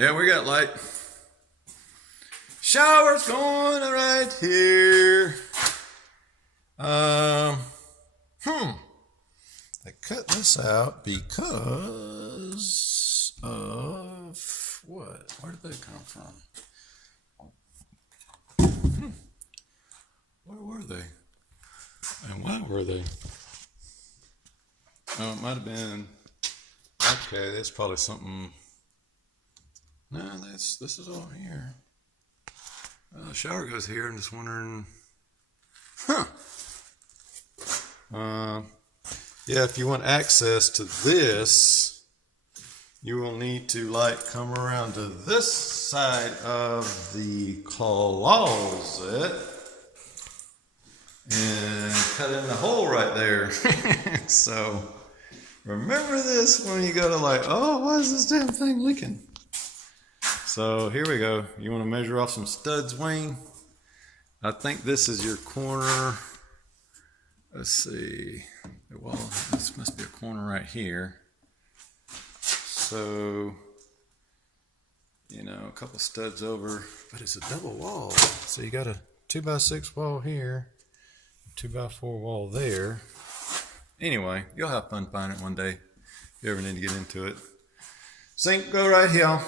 Yeah, we got light. Shower's going right here. I cut this out because of what? Where did that come from? Where were they? And why were they? Oh, it might have been. Okay, that's probably something. No, this is all here. The shower goes here. I'm just wondering. Yeah, if you want access to this, you will need to come around to this side of the closet and cut in the hole right there. So remember this when you go to oh, why is this damn thing leaking? So here we go. You want to measure off some studs, Wayne? I think this is your corner. Let's see. Well, this must be a corner right here. So, a couple studs over, but it's a double wall. So you got a 2x6 wall here, 2x4 wall there. Anyway, you'll have fun finding it one day if you ever need to get into it. Sink go right here.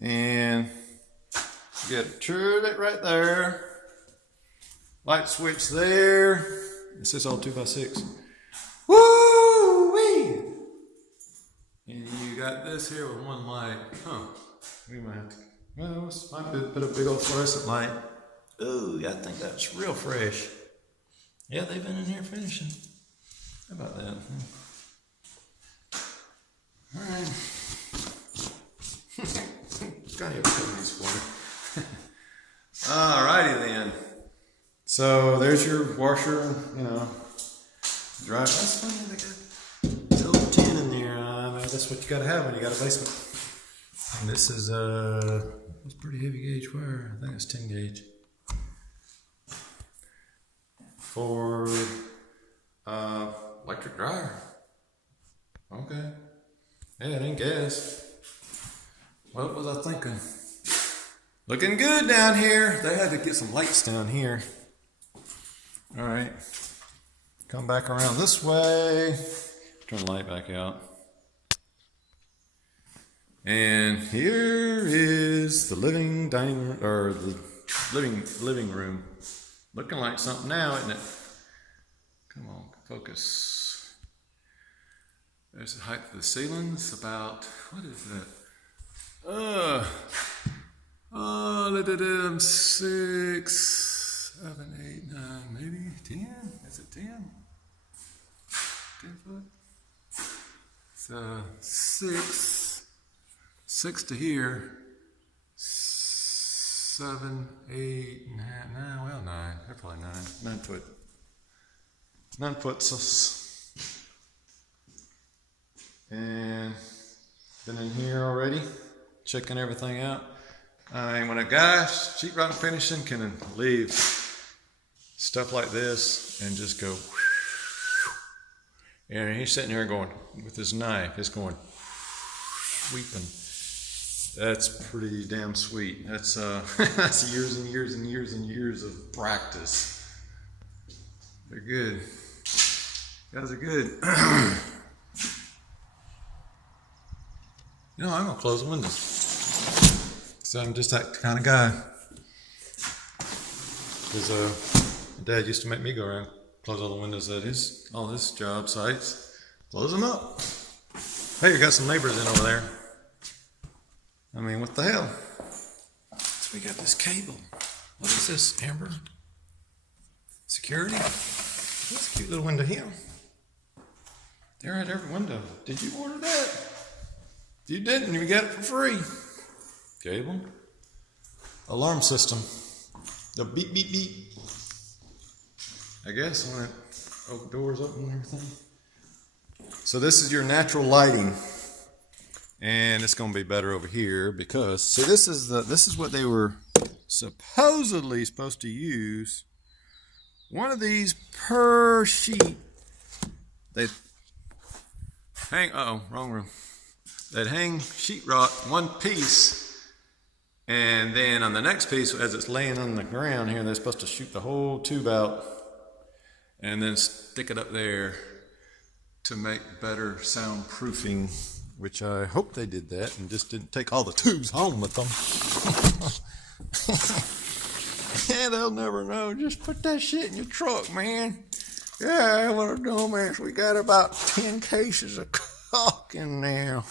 And you got to turn it right there. Light switch there. This is all 2x6. Woo-wee! And you got this here with one light. We might have to, might put a big old fluorescent light. Ooh, I think that's real fresh. Yeah, they've been in here finishing. How about that? All right. Got here putting these for me. Alrighty then. So there's your washer, dry. That's funny, they got old tin in there. That's what you gotta have when you got a basement. And this is it's pretty heavy gauge wire. I think it's 10 gauge. For electric dryer. Okay. Yeah, it ain't gas. What was I thinking? Looking good down here. They had to get some lights down here. All right. Come back around this way. Turn the light back out. And here is the living dining room, or the living room. Looking like something now, isn't it? Come on, focus. There's the height of the ceilings. About, what is that? 6, 7, 8, 9, maybe 10. Is it 10? 10 foot? So 6 to here. 7, 8, 9. Well, 9. They're probably 9. 9 foot. 9 foot. And been in here already, checking everything out. When a guy sheetrock finishing can leave stuff like this and just go, and he's sitting here going with his knife, it's going sweeping. That's pretty damn sweet. That's that's years and years and years and years of practice. They're good. You guys are good. I'm gonna close the windows. So I'm just that kind of guy. Because Dad used to make me go around, close all the windows at all his job sites. Close them up. Hey, you got some neighbors in over there. I mean, what the hell? So we got this cable. What is this, Amber? Security? That's a cute little window here. They're at every window. Did you order that? You didn't. You got it for free. Cable. Alarm system. The beep, beep, beep. I guess when it doors open and everything. So this is your natural lighting. And it's going to be better over here because, see, this is what they were supposedly supposed to use. One of these per sheet. Wrong room. that hang sheetrock one piece. And then on the next piece, as it's laying on the ground here, they're supposed to shoot the whole tube out and then stick it up there to make better soundproofing, which I hope they did that and just didn't take all the tubes home with them. Yeah, they'll never know. Just put that shit in your truck, man. Yeah, what a dumbass. We got about 10 cases of caulk in there.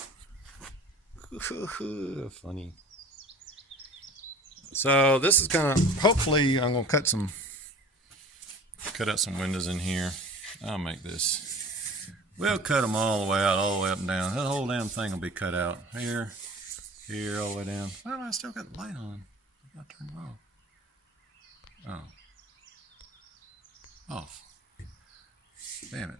Funny. So this is gonna, hopefully I'm gonna cut out some windows in here. I'll make this. We'll cut them all the way out, all the way up and down. That whole damn thing will be cut out. Here, all the way down. Well, I still got the light on. I turned it off. Oh. Off. Damn it.